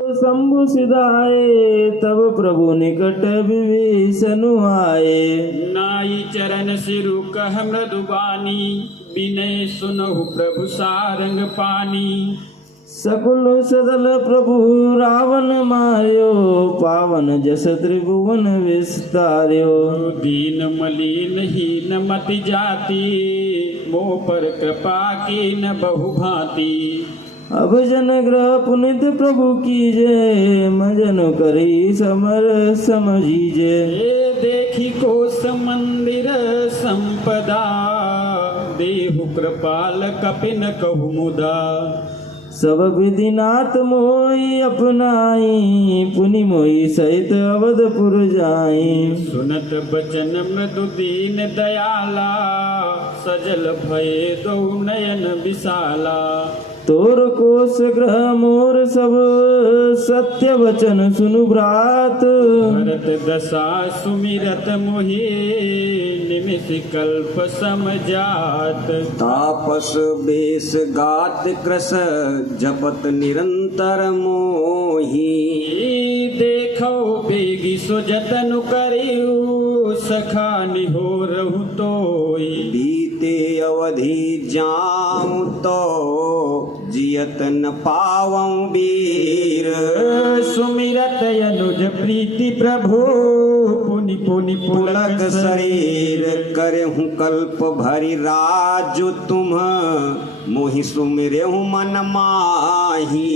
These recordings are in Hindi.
शंभु सिधाए तब प्रभु निकट विभीषण आए। नाई चरण सिरु कह मृदुबानी, विनय सुनहु प्रभु सारंग पानी। सकुल सदल प्रभु रावण मार्यो, पावन जस त्रिभुवन विस्तार्यो। दीन मलिन हीन मति जाति, मोह पर कृपा की न बहु भांति। अब जन ग्रह पुनित प्रभु कीजे, मजन करी समर समझीजे। ये देखी कोस मंदिर संपदा, देहु कृपाल कपिन कहु मुदा। सब विधि नाथ मोहि अपनाई, पुनि मोहि सहित अवधपुर जाई। सुनत बचन मृदु दीन दयाला, सजल भये दो नयन विशाला। तोर कोश ग्रह मोर सब सत्य वचन सुनु भ्रात। भरत दशा सुमिरत मोहि, निमिष कल्प समझात। तापस बेस गात कृस, जपत निरंतर मोही। देखो बेगी सो जतन करियु, सखा निहोरहु तोई। बीते अवधि जाऊं तो, जियत न पावऊं वीर। सुमिरत अनुज प्रीति प्रभु, पुनि पुनि पुलक शरीर करहूँ कल्प भरि राजु तुम, मोहि सुमिरहु मन माही।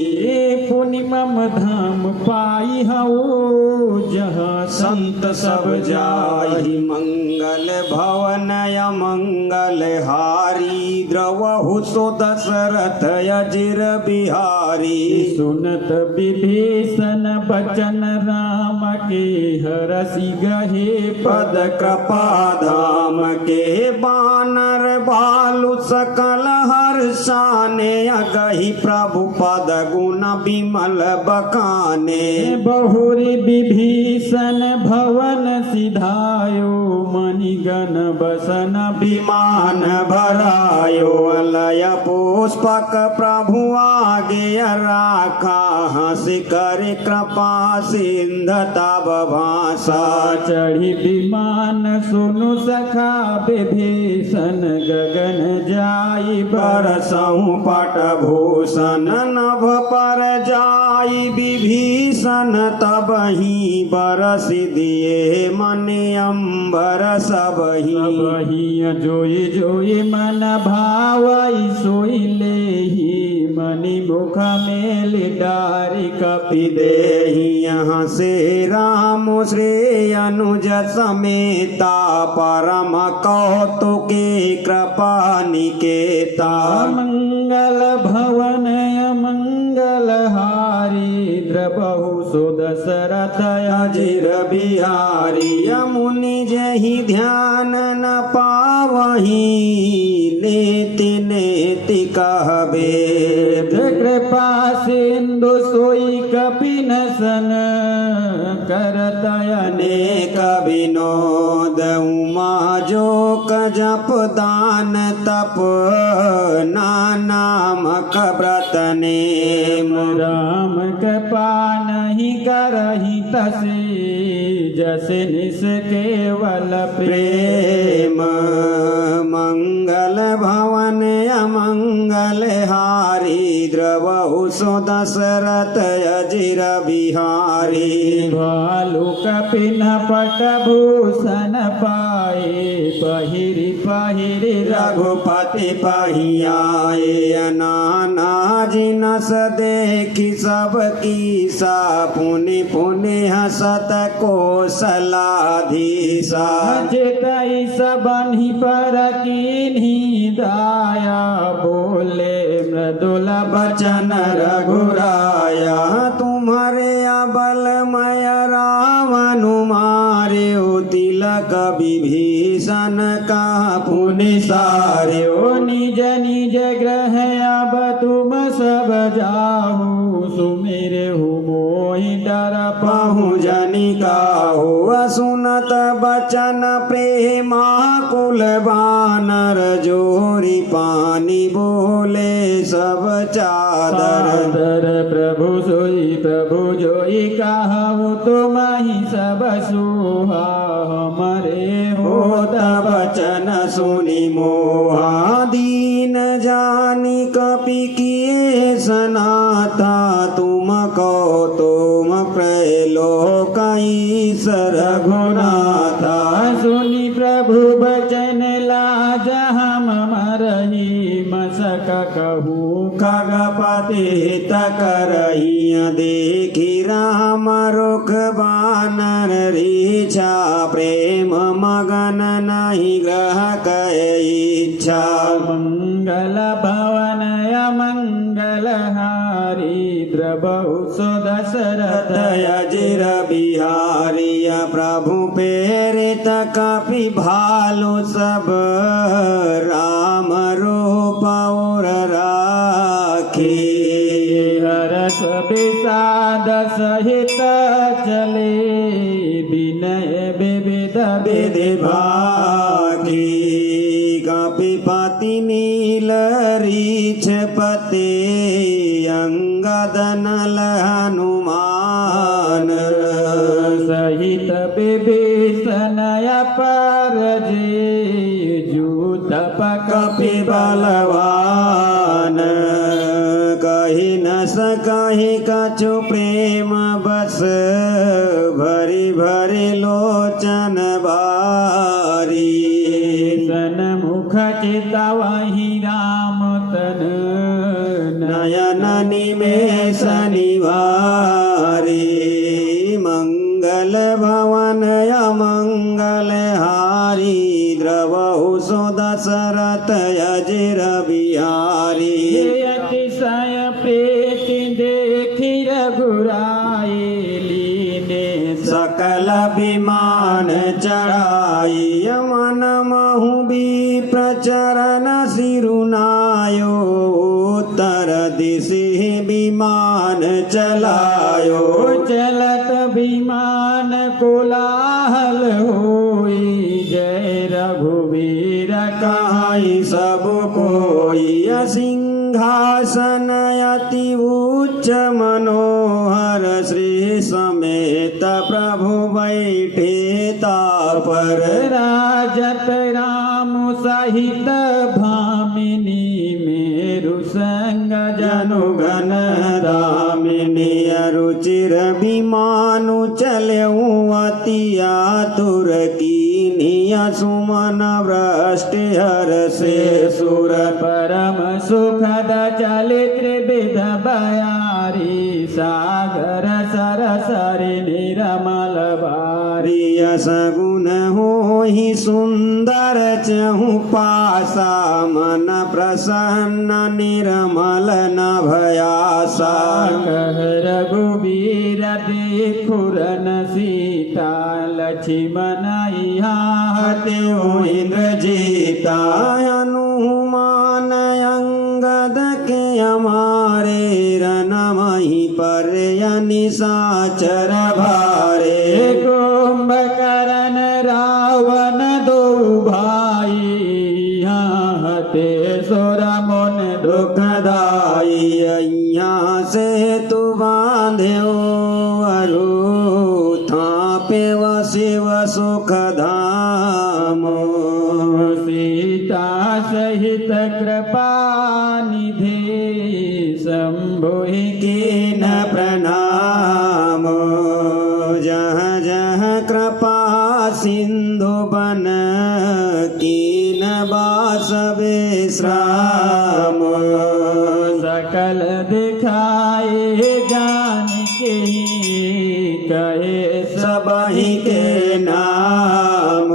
पुनि मम धाम पाई हऊ, जहाँ संत सब जाहि मंगल भवन अमंगल हारी। द्रवहु सो दशरथ अजिर बिहारी। सुनत विभीषण बचन राम के, हरसि गहे पद कृपा धाम के। बानर भालु सकल हर्षाने, अगहि प्रभु पद गुण विमल बखाने। बहुरी विभीषण भवन सिधायो, मणिगण बसन विमान भरायो। लय पुष्पक प्रभु आगे राखा, हंसि कर कृपा सिंध तब भाषा। चढ़ी विमान सुनु सखा, विभीषण गगन जाई। बरसहु पटभूषण नभ पर जाई। विभीषण तबहि बरसि दिए, मन अम्बर सबहि। जोई जोई मन भावई, सोई लेहि मणि मुख मेल डारि। कपि देहि यहाँ से राम श्री अनुज समेता, परम कौतुके कृपा निकेता। मंगल भवन अमंगल हारी, द्रबहु सो दशरथ अजिर बिहारी। मुनि जहि ध्यान न पावहि, लेति नेति कहबेद। कृपा सिंधु सोई कपिनसन, करत अनेक विनोद। उमा जोक जप दान तप, नानामक व्रत नेम। राम कृपा नहीं करहि तसे, जसे निस केवल प्रेम। मंगल भवन अमंगल हारी, द्रवहु सो दशरथ अजिर बिहारी। भालु कपिन पट भूषण पाए, पहिरि पहिरि रघुपति पहियाए। नाना जिनस देखी सब कीसा, पुनि पुनि हसत कौशलाधीसा। जेतई सबन्हि पर कीन्ही दाया, बोले मृदुल बचन रघुराया। तुम्हारे अबलमय रावण मार्यो, तिलक विभीषण का पुनि सार्यो। निज निज ग्रह अब तुम सब जाहु, सुमिरहु मोहि डर पहु जनिका हुआ सुनत बचन प्रेमा कुल बानर जोरी पानी बोले सब चादर प्रभु सोई प्रभु जोई कहु तुम ही सब सुहा हमारे होत बचन सुनि मोहा दीन जानी कपि किए सनाथा तुम को तुम त्रैलोकई रघुनाथा सुनि प्रभु बचन लाज हम मरही मसक कहूँ खगपति तकरहिय देखि राम रुख बानर रीछा प्रेम मगन नहीं ग्रह इच्छा मंगल भवन मंगल हारी द्रबहु सो दशरथ अजिर बिहारिय प्रभु प्रेरित कपि भालु सब राम रूप और राखी हरस विषाद सहित चले विनय विविध विधि भागी कपिपति नील रीछ पते अंगद नल हनुमान सहित विभीषण परजे जूत कपि बलवान कहि न सकहि कछु प्रेम बस भरी भरी लोचन बारी मुख चितवहि राम तन नयन निमेष निवारी मंगल भवन अमंगल हारी द्रवहु सो दशरथ अजिर बिहारी अतिशय प्रीति देखि रघुराई लीने सकल विमान चढ़ाई मन महु भी प्रचरण सिरुनायो उत्तर दिशि विमान चलायो चलत विमान कोलाहल होई जय रघुवीर कहाई सब कोई सिंहासन अति उच्च मनोहर श्री समेत प्रभु बैठे तापर राजत राम सहित भामिनी मेरु संग जनुगन दामिनी रुचिर विमानु चलऊ अति आतुर कीनिया सुमन वृष्ट हर से सुर परम सुखद चलित विध बयारी सागर सरसरि निरमल बारी सगुन होहि सुंदर चहु पासा मन प्रसन्न निर्मल न भयासा कह रघुवीर देखुरन सीता लक्ष्मण हत्यो इंद्रजीता हनुमान अंगद के हमारे रनमहि पर निशाचर भारे कुंभकर्ण रावण दो भाई हते सोर मन दुखदाई यहाँ से तू बांध्यो अरु थापे व शिव सुख धाम सीता सहित कृपा निधि शंभुहि कीन प्रणाम जहाँ जहाँ कृपा सिंधु बन कीन बास विश्राम सकल दिखाए ज्ञान के कहे सबहि के नाम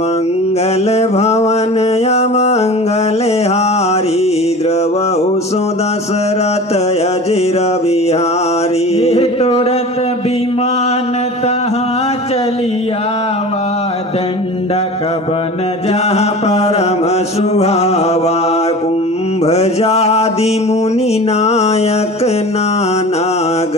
मंगल भवन अमंगल हारी द्रवहु सो दशरथ अजिर बिहारी तुरत विमान तहाँ चलियावा दंडक बन जहाँ परम सुहावा कुंभ जादि मुनि नायक नाना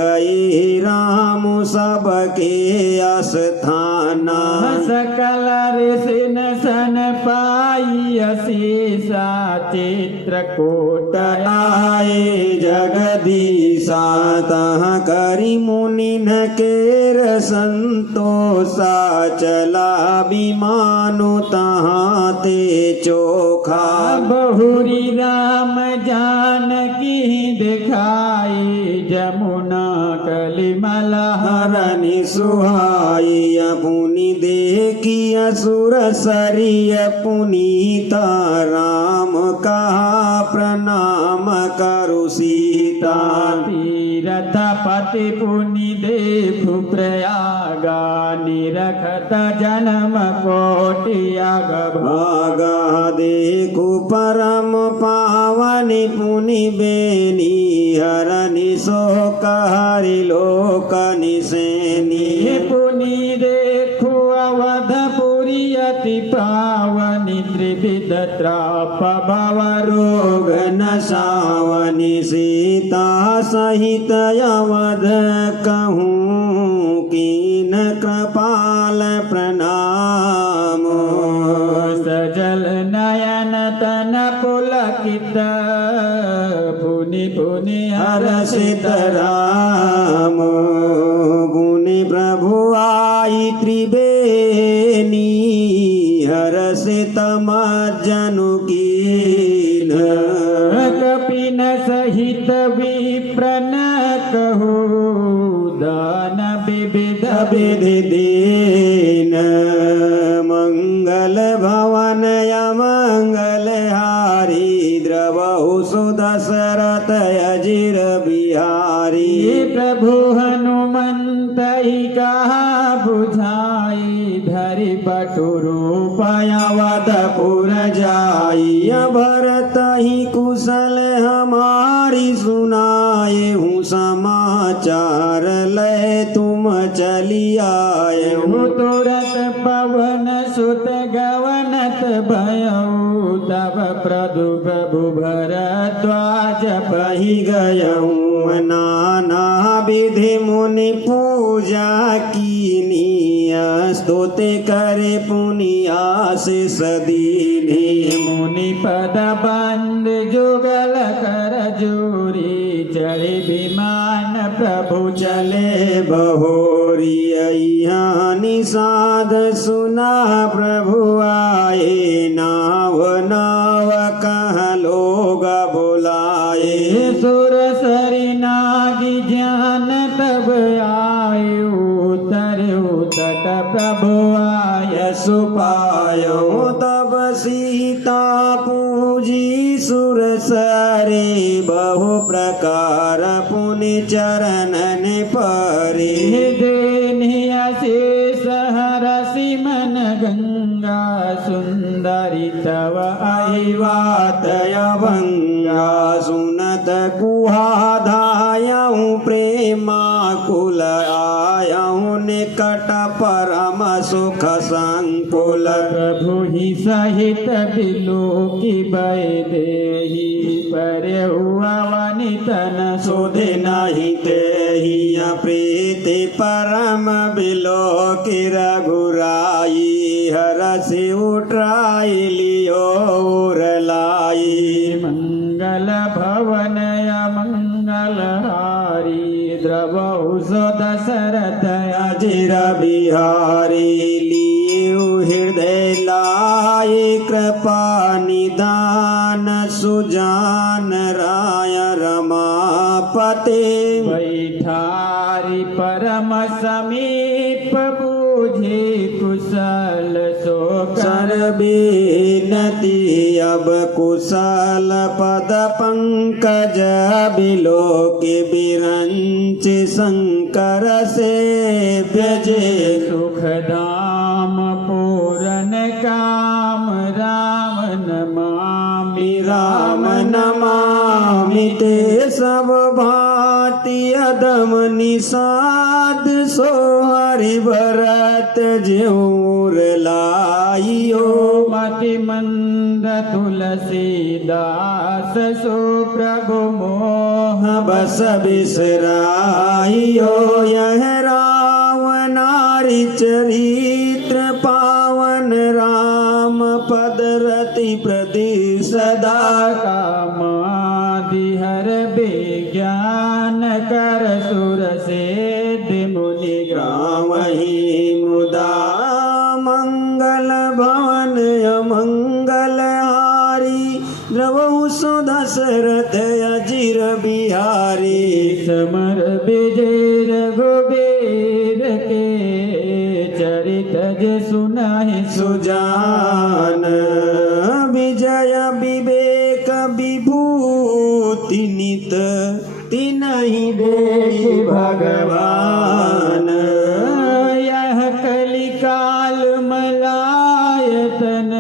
गए राम सबके अस्थाना। सकल ऋषिन सन पाई असीसा चित्रकूट आए जगदीशा तह करी मुनिन केर संतोषा। चला विमानु तहाँ ते चोखा। बहुरी राम जानकी दिखाई जमुना कलिमल हरनि सुहाई। पुनि देखी असुर सरिय पुनीता। राम कहा प्रणाम करु सीता। तीरथ पति पुनि देखु प्रयागा। निरखत जन्म कोटि अग भागा देखु परम पावनि पुनि बेनी। हरनि शोक हरि लोक निसेनी। पुनि देखु अवधपुरी अति पावनि। त्रिविध त्राप भव रोग नशावनि। सीता सहित अवध कहूँ कीन कृपाल प्रणाम। सजल नयन तन पुलकित पुनि पुनि हर्षित राम। पुनि प्रभु आई त्रिवेणी। हर्षित मज्जनु कीन। कपिन सहित विप्रन कहु। दान विविध विधि दीन। मंगल भवन अमंगल हारी। द्रवहु सुदशरथ अजिर बिहारी। प्रभु हनुमंत ही कहा बुझाई। धरि बटुरु अवधपुर जाई। भरत ही कुशल हमारी सुनाए हूँ समाचार। ले तुम चली आए हूँ। तुरत पवन सुत गवनत भयऊ। तब प्रभु प्रभु भरद्वाज बही गयऊँ। नाना विधि मुनि पूजा कीनी। स्तुति करे पुनि आशीष दीनी। मुनि पद बंद जुगल कर जोरी। चढ़े विमान प्रभु चले बहोरी। यहाँ निषाद सुना प्रभु आए। नाव नाव कह लोग बुलाए। सुर सरि नागी ज्ञान तब आए। उतर तट प्रभु आय सुपायो तब सीता पूजी सुर सरे। बहु प्रकार पुनि चरणन परे। देनिया शेष हरसि मन गंगा। सुंदरी तव आईवात अभंगा। सुनत कुहा धायऊँ प्रेमा कुल। आयऊँ निकट परम सुख संकुल। प्रभु ही सहित बिलोकी वैदेही। परे हुआ वनितन सुधि नहीं तेहि। प्रीति परम बिलोकी रघुराई। हरसि उठराई लियो लाई। मंगल भवन मंगल हारी। द्रवहु सो दशरथ अजिर बिहारी। लियो हृदय लाए कृपा निदान। सुजान राय रमापते। बैठारी परम समीप बूझे कुशल शोक। सर्वनति अब कुशल पद पंकज। बिलोकि बिरंच शंकर से व्यजे। सुख धाम पूरन काम। राम नमामि राम नमामि ते सब भांति। अदम निषाद सो हरि भरत ज्योर लाइयो। मति मंद तुलसीदास सो प्रभु मोह बस बिसराइयो यह रावणारि चरित्र पावन राम पद रति प्रति सदा कामादि हर विज्ञान कर सुर सिद्धि मुनि ग्राम वही मुदा मंगल भवन मंगल हारी द्रवहु सो दशरथ अजिर बिहारी समर विजय रघुबीर के चरित जे सुनाहि सुजान विजय विवेक विभूति नित तिनहि देहि भगवान यह कलिकाल मलायतन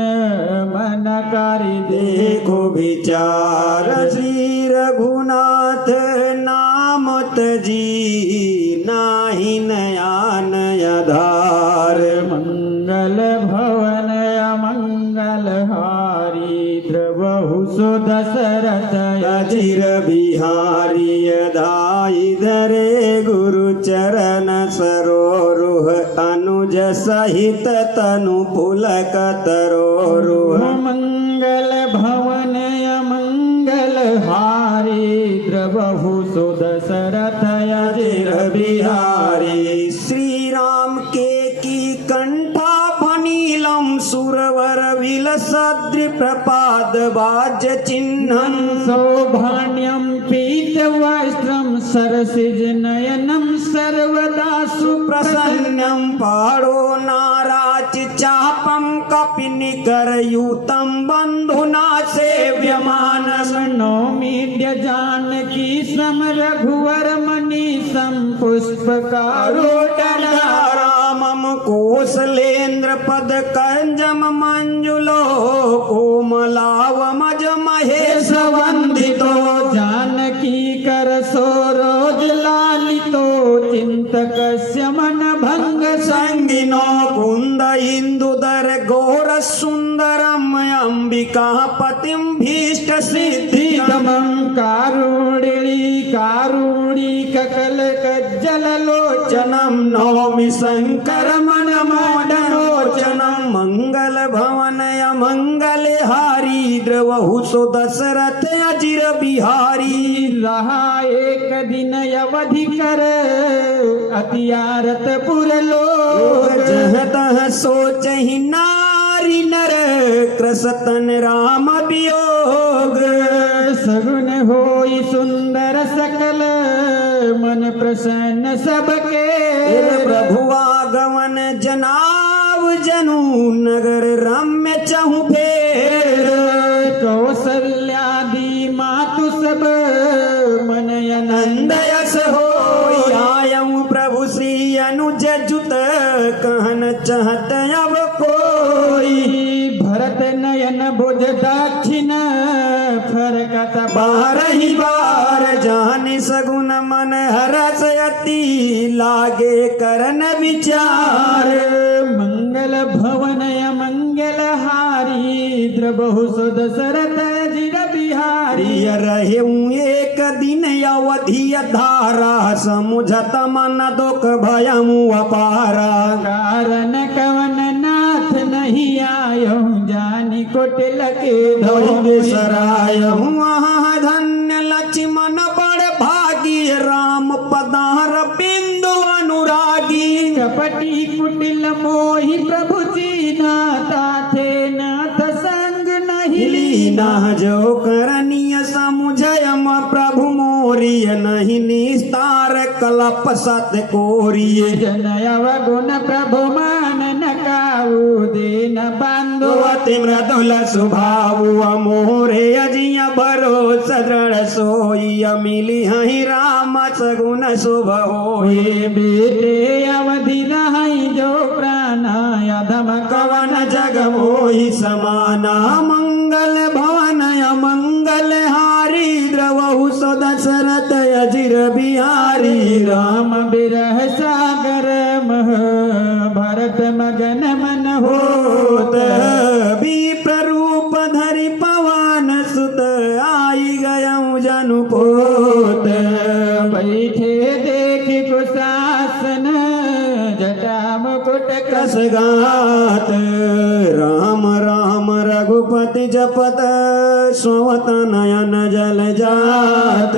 मन करि देखो विचार श्री रघुनाथ नाम तजी नाही नयान आधार मंगल भवन अमंगल हारी द्रवहु सो दशरथ अजिर बिहारी दाई धरे गुरु चरण सरोरुह अनुज सहित तनु पुलक तरोरुह मंगल भवन अमंगल हारी द्रवहु सो दशरथ अजिर बिहारी श्री राम के की कंठा फनीलम सुरवर विलसद्रि प्रपाद बाज चिन्हं सौभाण्यं पीतवस्त्रं सरसिज नयनं सर्वदा सुप्रसन्नं पाणो नाराच चापं कपिनिकरयुतं बन्धुना सेव्यमानम् नौमीड्य जानकी सम रघुवर मनीषं पुष्पकारोटला रामम कौसलेन्द्र पद कंजम मंजुलो कोमलावमज महेश वंदितो जानकी कर सरोज लालितो चिंतकस्य मन भंग संगिनो कुंद इंदुदर घोर सुंदरम अंबिका पतिम भीष्ट सिद्धिदमं कारुणी ककल कज्जल लोचनम नौमि शंकर मन मोदलोचनम मंगल भवन मंगल हारी द्रवहु सो दशरथ अजिर बिहारी रहा एक दिन अवधि कर अतियारत पुर लोग जह तह सोच ही नारी नर कृसतन राम वियोग सगुन होई सुंदर सकल मन प्रसन्न सबके प्रभु आगमन जनाव जनु नगर रम्य चहु फेर कौसल्यादि मातु सब मन आनंद यस हो आयऊ प्रभु श्री अनुज जुत कहन चहत अब कोई भरत नयन बुझ दक्षिण फरकत बारही बार जानि सगुन मन हरस अति लागे करन विचार मंगल भवन मंगल हारी द्रवहु सो दशरथ अजिर बिहारी रहे एक दिन अवधि धारा समुझत मन दुख भयमु अपारा कारण कवन नाथ नहीं आयो जानी कोटिल के सराय वहाँ धन्य लक्ष्मण बड़ भागी राम पदार बिंदु अनुरागी कपटी कुटिल मोहि प्रभु जी नाता थे नाथ संग नहीं लीना जो करनीय समुझयम प्रभु मोरिय नहीं निस्तार कलप सत कोरिय जनयव गुण प्रभु मान न काऊ दीन बंधु अति मृदुल स्वभाव मोरे अजिया भरोस दृढ़ सोई मिली हई राम सगुन शुभ होई बेटे अवधि रही जो प्राणायाधम कवन जग मोहि समाना मंगल भवन मंगल हारी द्रवहु सो दशरथ अजिर बिहारी राम बिरह सागर मह भरत मगन मन होत विप्ररूप धरि पवन सुत आई गयऊ जनु पोत शासन जटा मुकुट कस गात राम राम रघुपति जपत सोवत नयन जल जात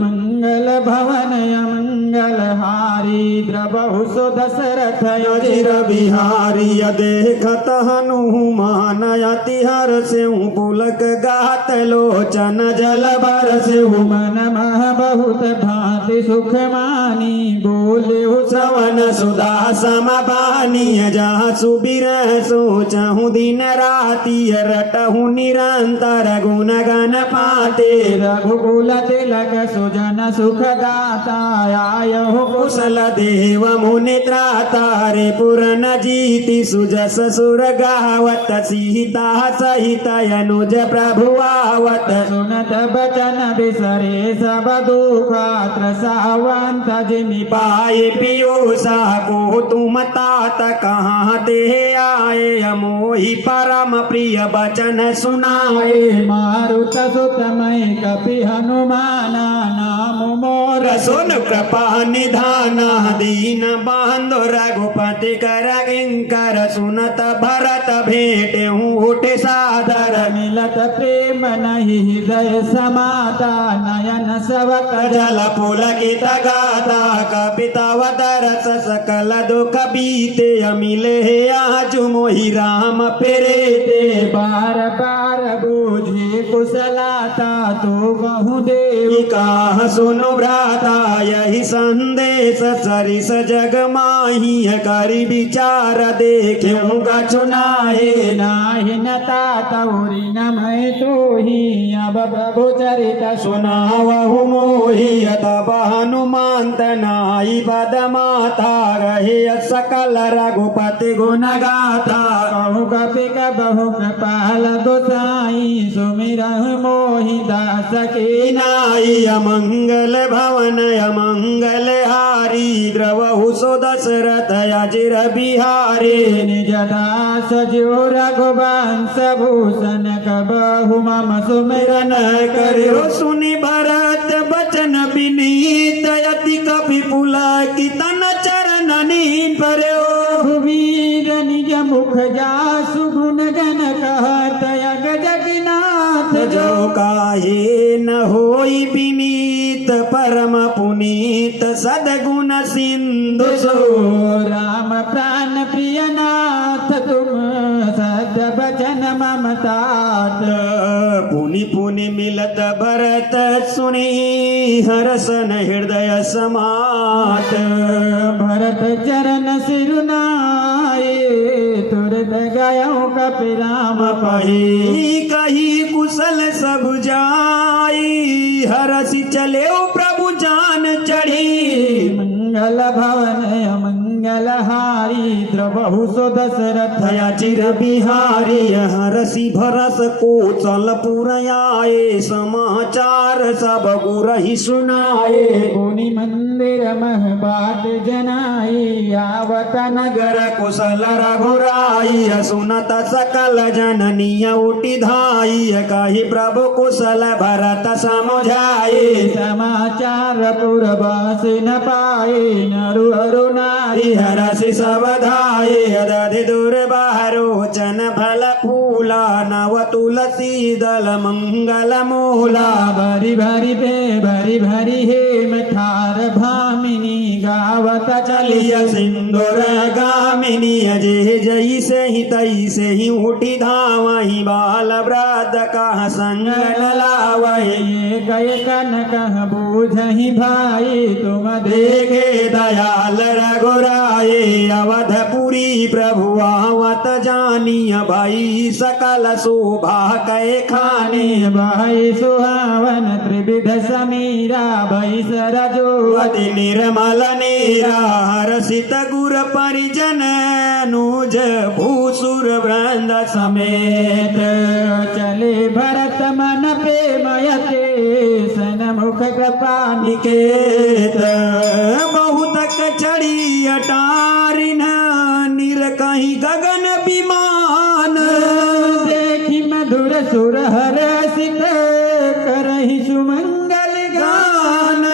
मंगल भवन मंगल हारी द्रबहु सो दशरथ अजिर बिहारी देखत हनुमान अति हर्षि पुलक गात लोचन जल बरसि मन मह बहुत भांति सुख मानी बोले श्रवण सुधा समपानी जहाँ सुबिर सोचहु दिन राति रटहु निरंतर गुण गण पाते रघुकुल तिलक सुजन सुख दाता आयहु कुशल देव मुनि त्राता रे पुर न जीति सुजस सुर गावत सीता सहित अनुज प्रभु आवत सुनत बचन बिसरे सब दुख त्रसावंत जिमि पाए पियोसा को तुम तात कहाँ ते आए मोहि परम प्रिय बचन सुनाए मारुत सुत मई कपि हनुमाना नाम मोर सुन कृपा निधाना दीन बांधो रघुपति कर किंकर सुनत भरत भेट उठ सादर मिलत प्रेम नहीं हृदय समाता नयन सवक जल पुलकित गाता कपितव दरस सकल दुख बीते अमिले आज मोहि राम प्रेते बार बार बूझे कुशलाता तो बहु देव कहा सुनु भ्राता यही संदेश सरिस जग माही करि विचार देख्यूं कछुनाहे नाही नता तौरी न मैं तो ही अब प्रभु चरित सुनावहु मोहि तब हनुमंत नाई पद माता रहे सकल रघुपति गुण गाथा कहु कपि बहु कृपाल गोसाई सुमिरहु मोहि दास के नाई अमंगल भवन अमंगल हारी द्रवहु सो दशरथ अजिर बिहारी निज दास जो रघुवंश भूषण कबहु मम सुमिरन करो सुनि भरत बचन विनीत अति कपि पुलकितन चरणनि पर्यो वीर निज मुख जासु गुण गण कहत अग जगन्नाथ जो काहे न होई विनीत परम पुनीत सदगुण सिंधु सो राम प्राण प्रिय नाथ तुम सद बचन मम तात पुनि पुनि मिलत भरत सुनि हरसन हृदय समात भरत चरण सिरुनाए तुरत गयो कपि राम पही कही कुशल सब जाई हरसि चले प्रभु जान चढ़ी मंगल भवन मंगल हारी द्रवहु सो दशरथ अजिर बिहारी हरसि भरस को चल पुरयाए समाचार सब गुरहि सुनाए पुनि मंदिर मह बाट जनाई आवत नगर कुशल रघुराई सुनत सकल जननीय उठि धाई कहि प्रभु कुशल भरत समुझाए समाचार पुरवास न पाए नरु अरु नारी हरसि सब धाये दधि दुर्बारोचन फल फूला नव तुलसी दल मंगल मूला भरी भरी पे भरी भरी हेम ठार भामिनी गावत चलिय सिंदूर गामिनी अजय जई से ही तई से ही उठी धावही बाल ब्रात कह संग न लावही गए कन कह बूझही भाई तुम देखे दयाल रघुराए अवधपुरी प्रभु आवत जानिय भाई सकल शोभा कै खाने भाई सुहावन त्रिविध समीरा भाई सरजो अति निर्मल नीरा हर्षित गुर परिजन अनुज भूसुर वृंद समेत चले भरत मन पे मयते सनमुख कृपा निकेत बहुत चढ़ी अटारिन निर कहीं गगन विमान देखी मधुर सुर हरसित करहि सुमंगल गान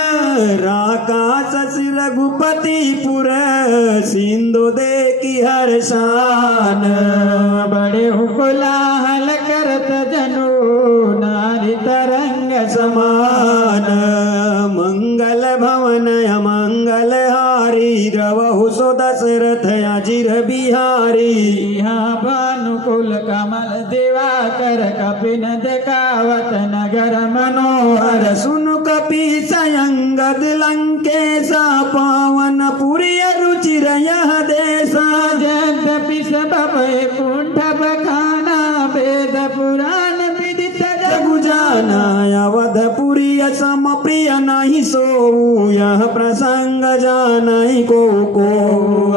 राकाश सिर रघुपतिपुर सिंधु देखी हर शान बड़े कोलाहल करत जनो नारी तरंग समान मंगल भवन अमंगल हारी द्रवहु सो दशरथ अजिर बिहारी यहाँ भानुकुल कमल दिवाकर कपिन देखावत नगर मनोहर हर सुनु कपि संगद लंकेश पावन पुरी रुचिर यह देशा यद्यपि सब कुंठ बखाना वेद पुराण विदित जगु जाना अवधपुरी सम प्रिय नहीं सो यह प्रसंग जानई को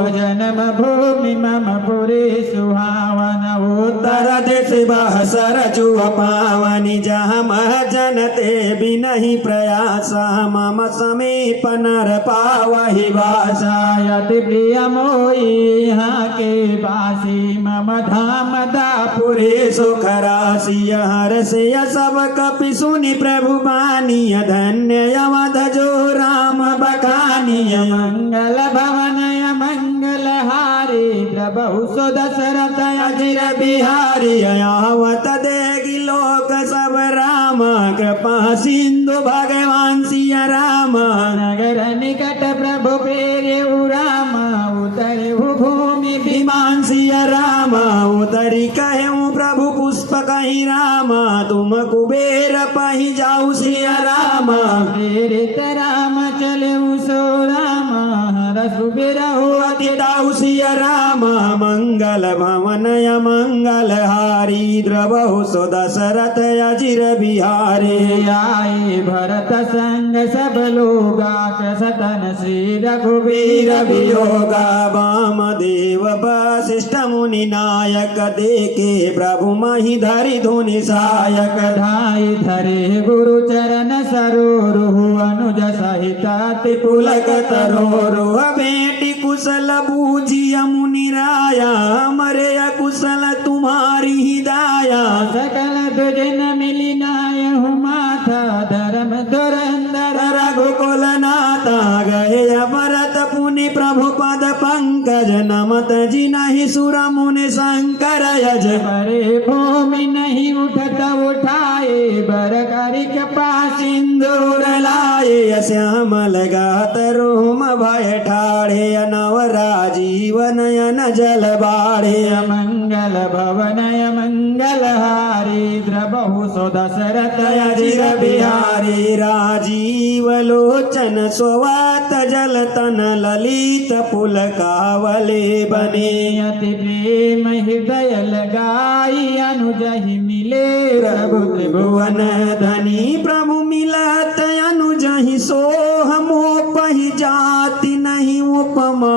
जन्म भूमि मम पुरी सुहावन उत्तर देश बहसर चुह पावनी जहाँ मह जनते भी नहीं प्रयास मम समीप नर पावहि भाषा यति प्रिय मोई यहाँ के बासी मम धाम दापुरे सुख राशि हर से सब कपि सुनि प्रभु बानीय धन्य यमध जो राम बखानीय मंगल भवन मंगल हारी प्रभु सो दशरथ अजिर बिहारी आवत देगी लोक सब राम कृपा सिंधु भगवान सिया राम नगर निकट प्रभु प्रेरे राम उतरे भूमि विमान सिया राम उतरी कहूँ प्रभु पुष्प कहीं राम तुम कुबेर पही जाऊ सिया राम प्रेरित राम चले सो राम हर सुबेर हो अति दाऊ सिया राम मंगल भवन मंगल हारी द्रवहु सो दशरथ अजिर बिहारी आए भरत संग सब लोग सतन श्री रघुवीर वियोगा वाम देव वशिष्ठ मुनि नायक देखे प्रभु मही धरि धुनि सायक धाई धरे गुरु चरण सरोरु अनुज सहित पुलक तरोरु बेटी कुशल बूझिय मुनि राया मरे कुशल तुम्हारी हिदाया सकल दुजन मिली नाय माथा धर्म धुरंधर रघुकुल नाथा गए भरत पुनि प्रभु पद पंकज नमत जी नहीं सुर मुनि शंकर यज परे भूमि नहीं उठत उठाए बर करिक पास सिंदूर लाए श्यामल गात रोम भय ठाढ़े नव राजीवन यन जल बाढ़े मंगल भवन मंगल हारी द्रबहु सो दशरथ अजिर बिहारी राजीव लोचन सोवात जल तन ललित पुल कावले बने अति प्रेम हृदय लगाई अनुजहि मिले प्रभु त्रिभुवन धनी प्रभु मिलत अनुजहि सोह मोपहि जाति नहीं उपमा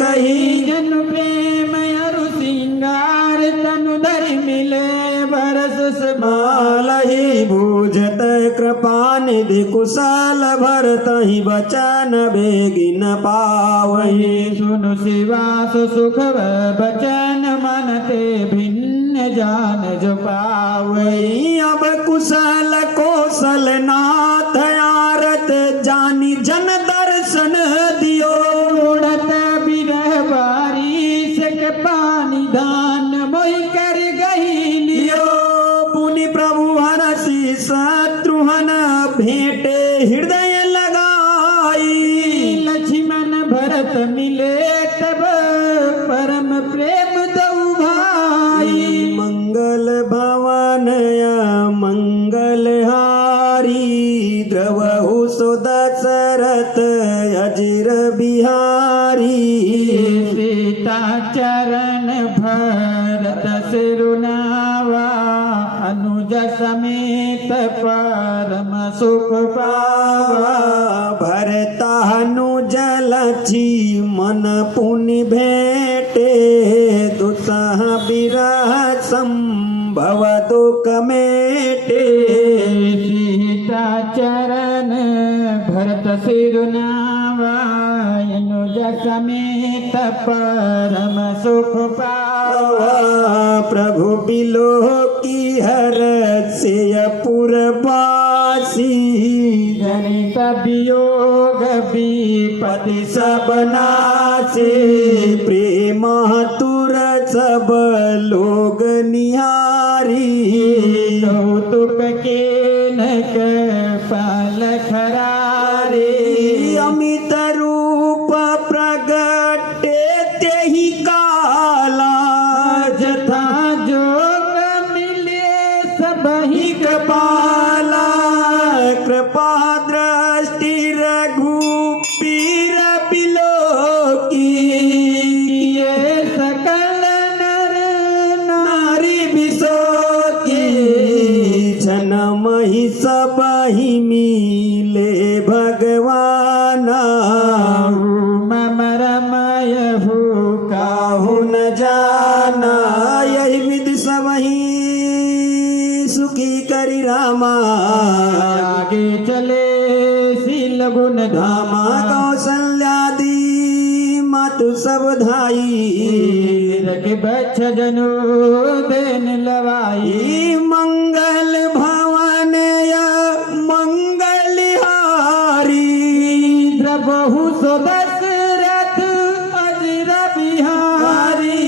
कही जन प्रेम अरु सिंगार तनु धरि मिले बरस मालहि भूजत कृपा निधि कुशल भरत ही बचन बेगिन पावहि सुनु शिवास सुख बचन मन ते भिन्न जान जो पावई अब कुशल कौशल नाथ आरत जानी जन दर्शन दियो उड़त बिरह बारिश के पानी दान मोहि कर गई लियो पुनि प्रभु हरसि शत्रुहन भेंटे हृदय लगाई लक्ष्मण भरत मिले तब परम प्रेम दऊ भाई मंगल भवन मंगल हारी द्रवहु सो दशरथ अजिर बिहारी सीता चरण भरत सिरुनावा अनुज समेत परम सुख पावा भरता अनुजल मन पुनि भेटे दुसह विरह संभव दुख मेटे सीता चरण भरत सिरुनावा अनुज समेत परम सुख पावा प्रभु बिलो की हर से पुरवासी जनित वियोग विपत अति सबनासे प्रेम तुर सब लोग निहारी कौतुक के नक पाल खरारे अमित रूप प्रगटे तेहि काला जथा जोग मिले सबहि कृपाला कृपा दृष्टि रघुपीर बिलोकी ये सकल नर नारी बिसोकी जन्महि सबहि मिले भगवाना मम रमय काहु न जाना यही विधि सबहि सुखी करी रामा आगे चले शील गुण धामा कौशल्यादि मातु सब धाई रख बच्छ जनु देन लवाई मंगल भवन मंगल हारी बहु सो दशरथ अजिर बिहारी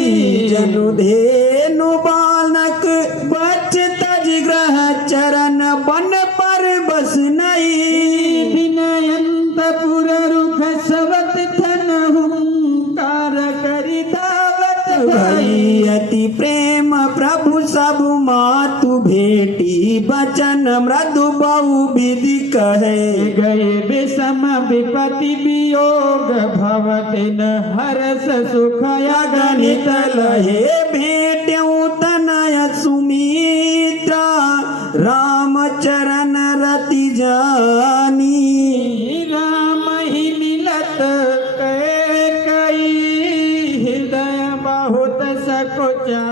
जनु धेनु बालक बच तज ग्रह चरण बन पर बस नहीं विनयंत पुर रुख सवत थन हुंकार करि धावत भई अति प्रेम प्रभु सब मातु भेटी बचन मृदु बहु विधि कहे गए विषम विपति वियोग भवति न हरस सुख गणित लहे भेट्यऊ तनय सुमित्रा राम चरण रति जानी राम ही मिलत कई हृदय बहुत सकुचा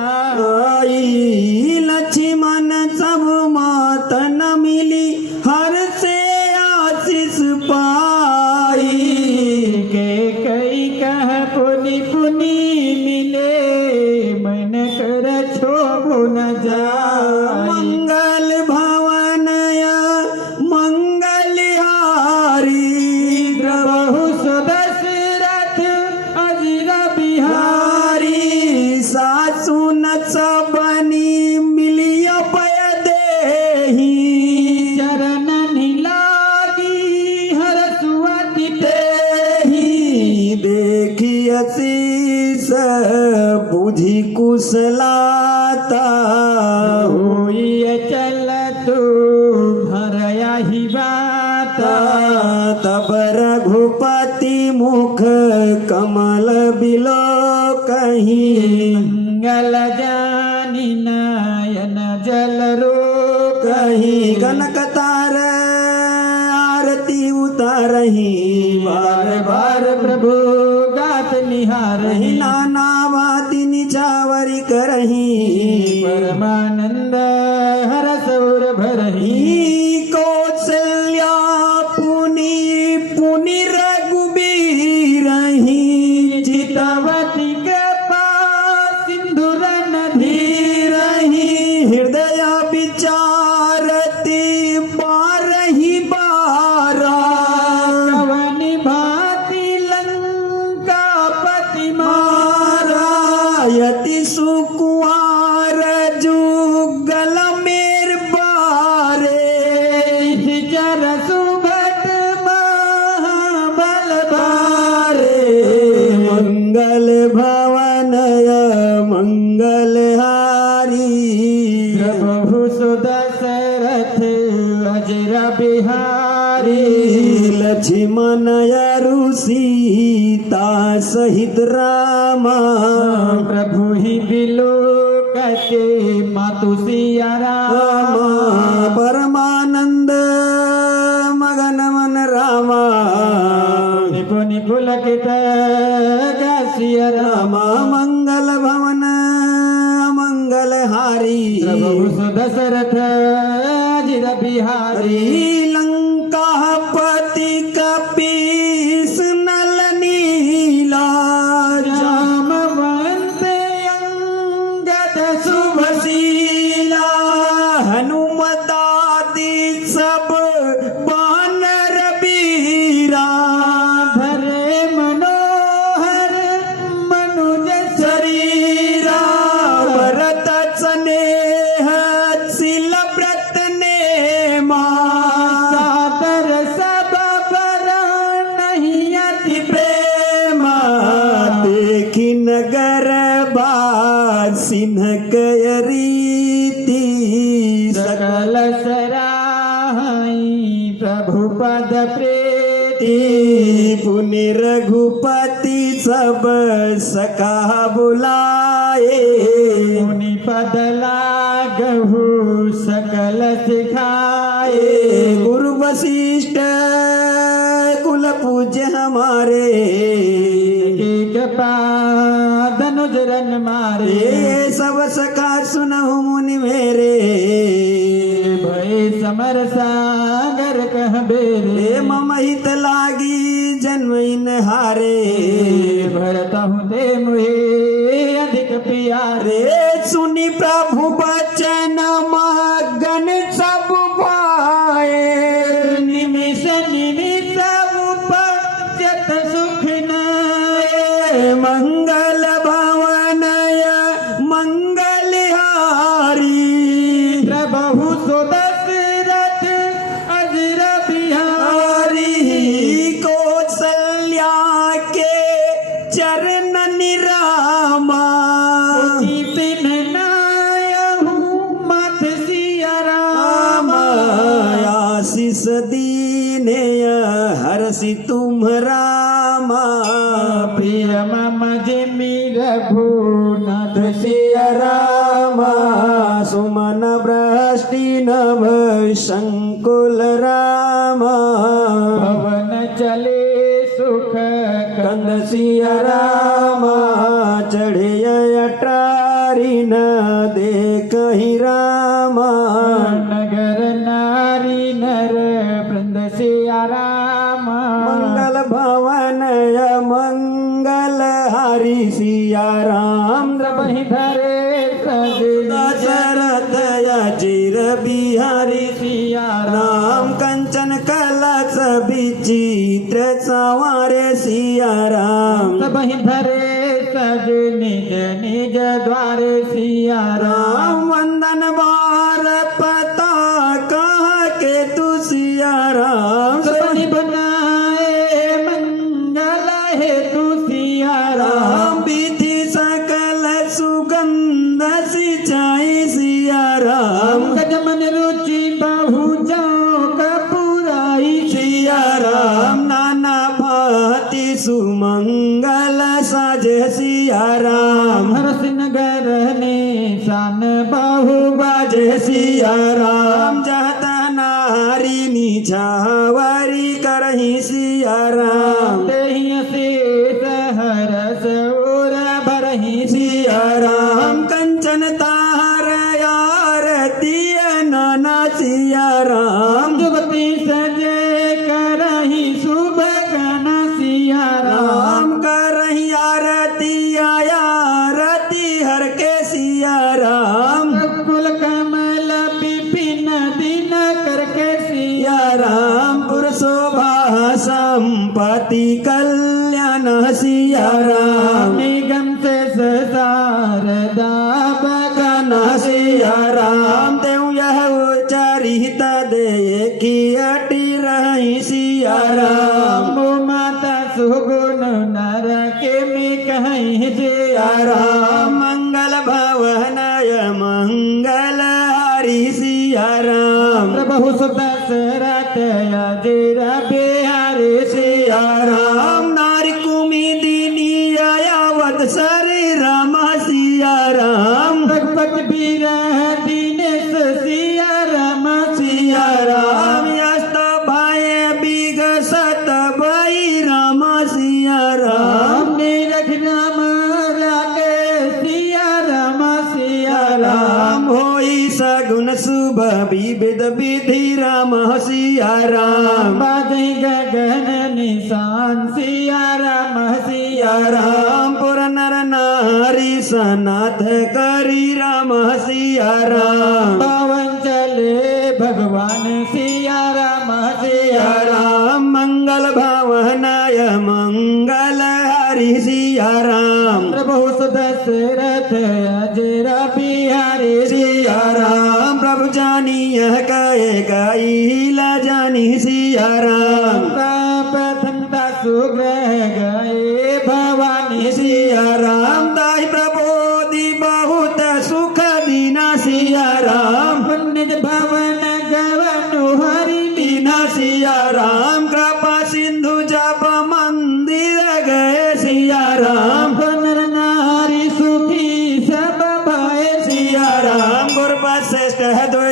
आई लक्ष्मण सब मातन मिली हर से आशीष पाई के कई कह पुनि पुनि मिले मन कर छोभु न जाई मंगल भवन मंगल हारी बहु सुदशरथ अजिर बिहारी सासु न सबनी मिलिय पय देही चरण निलागी हर सुअति देही देखिय शीस बुझि कुशलाता होई चल तू भरया ही बात तब रघुपति मुख कमल बिलो कहीं मंगल जानी नयन जल रो कहीं कनक तार आरती उतारही बार बार प्रभु गात निहारहि नाना भांति निचावरी करही परमानंद हरस उर भरहि कौशल्या पुनि पुनि रघुबीरहि चितवती कृपा सिंधुर नदी धीरहि हृदय विचारति बारहि बारा कवनि भांति लंका पति मारायति सुकुआर जुगल मेर बारे चर सुभट महाबल बारे मंगल भवनय मंगल हारी बहु सुदशरथ अजिर बिहारी लक्ष्मण सीता सहित रामा प्रभु ही बिलोक के मातु सिया राम परमानंद मगन मन रामा पुनि पुलकित गासिया राम रामा मंगल भवन मंगल हारी बहु सुदशरथ अजिर बिहारी लंकापति कपीस नल नीला जामवंत अंगद शुभशीला हनुमदादि सब बानर बीरा धरे सिन्ह कय रीति सकल सराहई प्रभु पद प्रीति पुनि रघुपति सब सका बुलाए मुनि पद लागहु सकल सिखाए गुरु वशिष्ठ कुल पूज्य हमारे एक पादनुज रन मारे ये सब सखा सुनहु मुनि मेरे भय समर सागर कह बेरे मम हित लागी जन्म इन हारे भरतहु ते मुहे अधिक प्यारे सुनि प्रभु बचन मगन सब भाए निमिष निमिष उपजत सुख नाय मंगल भवनय मंगल हारी प्रभु सुदशरथ अजर बिहारी कौशल्या के चरण निरामा तिन नायहु मत सिया राम आशीष दीनेय हरसि तुम रामा प्रिय मम जिमि रघुनाथ सिया रामा सुमन वृष्टि नभ संकुल रामा भवन चले सुख कंद सिया रामा चढ़े अटारी न देखहि रामा नगर नारी नर वृंद सिया राम मंगल भवनय मंगल हरि सिया राम वही धरे सजनी दशरथ अजिर बिहारी सिया राम कंचन कलश विचित्र संवारे सिया राम वही धरे सज निज निज द्वार सिया राम राम वंदन बार पता कहा के तू सिया राम सपनी बनाए मंगल है तू सिया राम राम विधि सकल सुगंध सिंचाई सिया राम गजमन रुचि बहु कपुराई सिया राम नाना भांति सुमंगल साजे सिया राम हरस नगर ने सान बहु बाजे सिया राम जहता नारी निछावरी करही सिया राम तेहि शेष हरस और भरहि सिया राम कंचन तार आरती नाना सिया राम जुगति सजे करहि शुभ कन सिया राम राम करही आरती आरती हर के सिया राम कुल कमल विपिन दिन करके सिया सिया राम पुरशोभा संपत्ति कल्याण सिया राम निगम से सारदा बगन सिया राम देव यह उच्चरित देखी अटी रही सिया राम मो माता सुगुण नर के में कहीं सिया राम मंगल भवनय मंगल हरि सिया राम प्रभु दशरथ अजर बिहारी सिया राम नारी कुमिदिनी अयावत सरी राम सिया राम रघुपति बीर दीनेश सिया राम सिया राम यस्त भय विगसत भई राम सिया राम नीरज राम राके सिया राम सिया राम होई सगुन शुभ विविध विधि राम सिया राम बाजै गगन निशान सिया राम सिया सिया राम पुर नर नारी सनाथ करी राम सिया राम पवन चले भगवान सिया राम सिया राम मंगल भवनय मंगल हरि सिया राम प्रभु दशरथ अजर बिहारी सिया राम प्रभु जानी यह कहे गईला जानी सिया राम प्रथमता सुग्रह गए भवानी सिया राम दाई प्रबोधि बहुत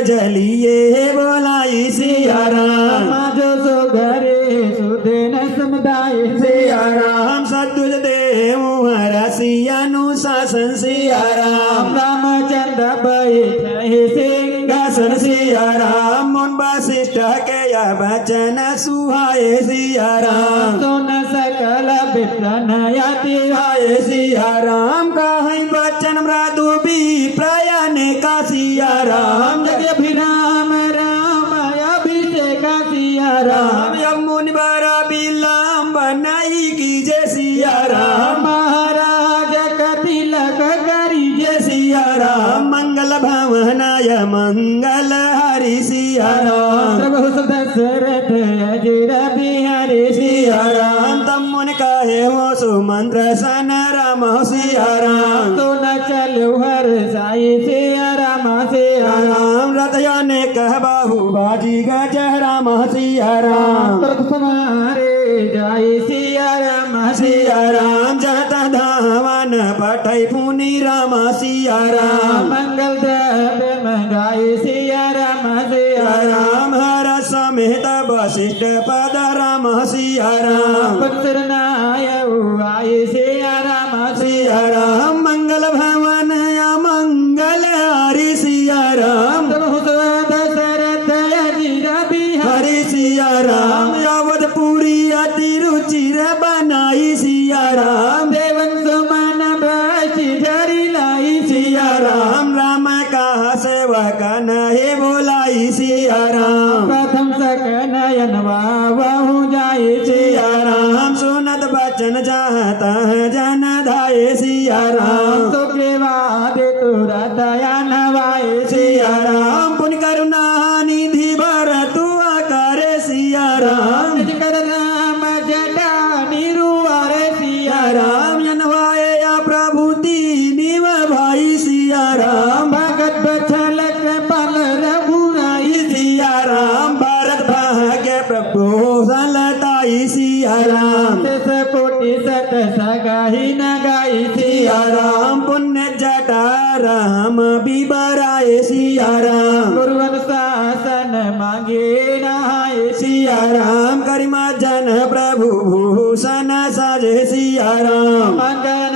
जलिए बोलाई सिया राम जो सो घरे सुदेन समुदाय सिया राम सतुज देव रसिया अनुशासन सिया राम रामचंद्र बैठे सिंहासन सिया राम मुन वशिष्ठ के यह वचन सुहाए सिया राम सुन सकल विप्रनयति आए सिया राम कहीं वचन मृदु भी प्रयाण का सिया राम जगभिराम राम अभिषेक सिया राम अब मुनि बड़ा विलम्ब नहीं कीजे सिया राम महाराज कति लग करी जय सिया राम मंगल भवनाय मंगल हरि सिया राम प्रभु दशरथ अजिर बिहारी सिया राम तम मुनि कहे हो सुमंत्र सन राम सिया राम तो न चलो हर साई सिया राम सिया राम रतया ने कह बाहु बाजी गज राम सिया राम तुम्हारे जाई सिया राम सिया राम जत धावन पठै पुनि राम सिया राम मंगल द्रव्य मंगाई सिया राम सिया राम हर समेत वशिष्ठ पद राम सिया राम पुत्र नाय आई सिया राम सिया राम मंगल भवन मंगल हरि सिया राम दशरथ अजिर बिहारी हरि सिया राम अवधपुरी अति रुचिर बनाई सिया राम देवन सुमन बची धरी लाई सिया राम राम का सेवक नहीं बोलाई सिया राम प्रथम सकनयन बाहु जाए सिया राम सुनत बचन चाहता है जन धाये सिया राम सुग्रीवाद तुरा दया नवाए सिया राम पुण्य करुणा निधि भर तू करे सिया राम कर राम जटा निरुआर सिया राम जनवाए या प्रभुति निव भाई सिया राम भगत बछल पल रघुराई सिया राम भारत भाग्य प्रभु सलताई सिया राम शेष कोटि सत सगाही न गाई सिया राम पुण्य जटा राम बिबराए सिया राम गुरुवन शासन मांगे नहाए सिया राम करिमा जन प्रभु भूषण साजे सिया राम मंगन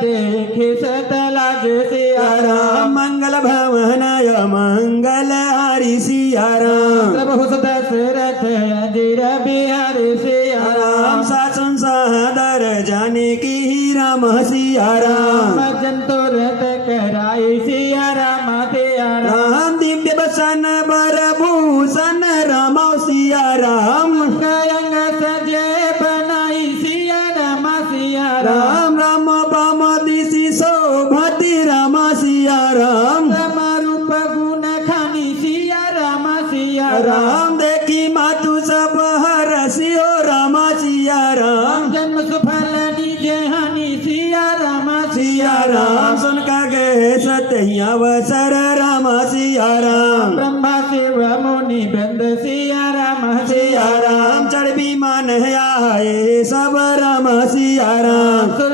देखे सतलाज सिया राम मंगल भवनाय मंगल हरि सिया राम प्रभु दशरथ अजिर बिहारी सिया राम शासन सादर जाने की राम सिया राम जंतु रथ कराई सिया राम सिया राम दिव्य बसन बर भूषण राम सिया राम कयंग सजे बनाई सिया राम सिया राम राम पाम दिशि शोभति राम सिया राम राम रूप गुण खानी सिया राम सिया राम देखी मातु सब हरसियो राम सिया राम जन्म सुफल निजे हानि सिया राम सिया राम सुन का गए सतैया अवसर राम सिया राम ब्रह्मा शिव मुनि बंद सिया राम सिया राम चढ़ विमान आए सब राम सिया राम सुर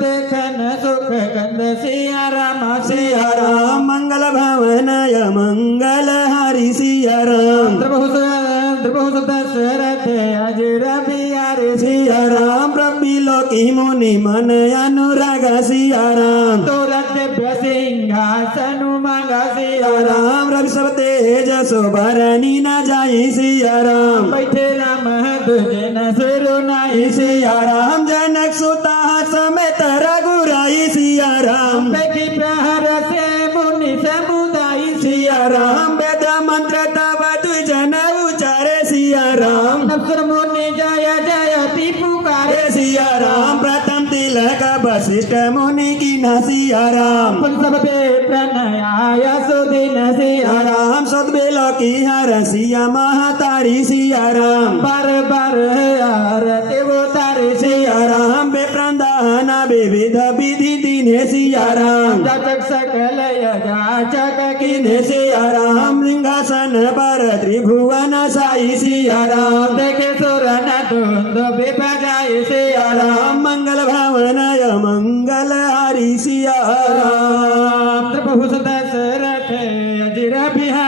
देखन सुख गंध सिया राम सिया राम मंगल भवनाय मंगल हरि सिया राम द्रबहुस दशरथ अजिर बिहारी सिया राम प्रभि लोकी मुनि मन अनुराग सिया राम तुरंत दिव्य सिंहासन मांगा सिया राम रवि सब तेज सुभरनी न जाई सिया राम बैठे राम तुझे न सुरुनाई सिया राम जनक सुता समेत रघुराई सिया राम बैठी प्रहर से मुनि समुदाय सिया राम वेद मंत्र तब जन उचारे सिया राम अवसर मुनि जय जयति पुकारे सिया राम प्रथम तिलक वशिष्ठ मुनि की न सिया राम पुन सब पे प्रणयाय सुदिन सिया राम सदबेलो की हर सिया महातारी सिया राम बार बार आरती उतारे सिया राम बेप्रंदाना विविध विधि दीने सिया राम जाचक सकल याचक किने सिया राम लिंगासन पर त्रिभुवन साई सिया राम देखे सुरन धुंध विपजाय सिया राम मंगल भवनाय मंगल हरि सिया राम प्रभु दशरथ अजिर बिहारी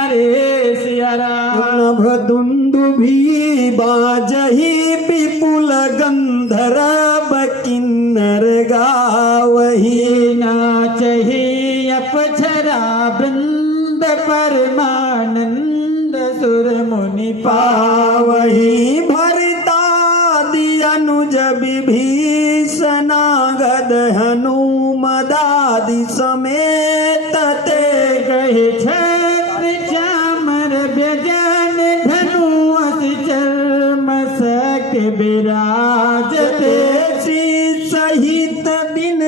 सनागद हनुमदादि समेत ते कहे छत्र चामर व्यजन धनु अति चर्म सक विराजते श्री सहित दिन